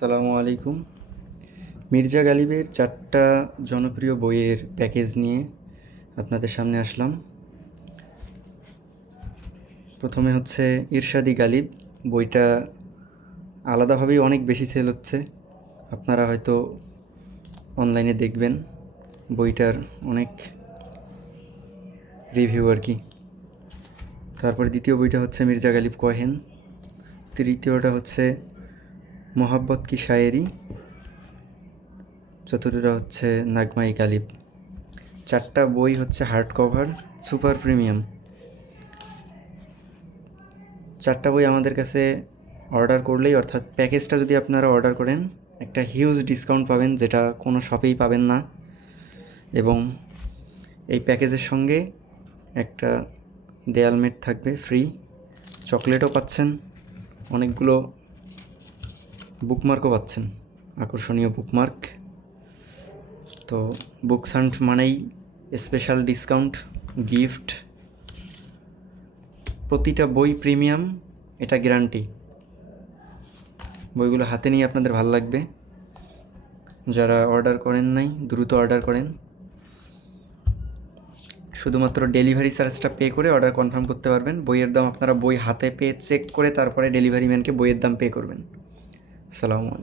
আসসালামু আলাইকুম। মির্জা গালিবের 4টা জনপ্রিয় বইয়ের প্যাকেজ নিয়ে আপনাদের সামনে আসলাম। প্রথমে হচ্ছে ইরশাদি গালিব। বইটা আলাদাভাবেই অনেক বেশি সেল হচ্ছে, আপনারা হয়তো অনলাইনে দেখবেন বইটার অনেক রিভিউ আর কি। তারপরে দ্বিতীয় বইটা হচ্ছে মির্জা গালিব কহেন। তৃতীয়টা হচ্ছে মোহাব্বত কি শায়েরি। চতুর্থটা হচ্ছে নাগমাই গালিব। 4টা বই হচ্ছে হার্ড কভার, সুপার প্রিমিয়াম। 4টা বই আমাদের কাছে অর্ডার করলেই, অর্থাৎ প্যাকেজটা যদি আপনারা অর্ডার করেন, একটা হিউজ ডিসকাউন্ট পাবেন, যেটা কোনো শপেই পাবেন না। এবং এই প্যাকেজের সঙ্গে একটা দেয়ালমেট থাকবে ফ্রি, চকলেটও পাচ্ছেন, অনেকগুলো বুকমার্কও পাচ্ছেন, আকর্ষণীয় বুকমার্ক। তো বুকস হান্ট মানেই স্পেশাল ডিসকাউন্ট, গিফট, প্রতিটা বই প্রিমিয়াম, এটা গ্যারান্টি। বইগুলো হাতে নিয়ে আপনাদের ভালো লাগবে। যারা অর্ডার করেন নাই দ্রুত অর্ডার করেন। শুধুমাত্র ডেলিভারি চার্জটা পে করে অর্ডার কনফার্ম করতে পারবেন। বইয়ের দাম আপনারা বই হাতে পেয়ে চেক করে তারপরে ডেলিভারি ম্যানকে বইয়ের দাম পে করবেন। আসসালামু আলাইকুম।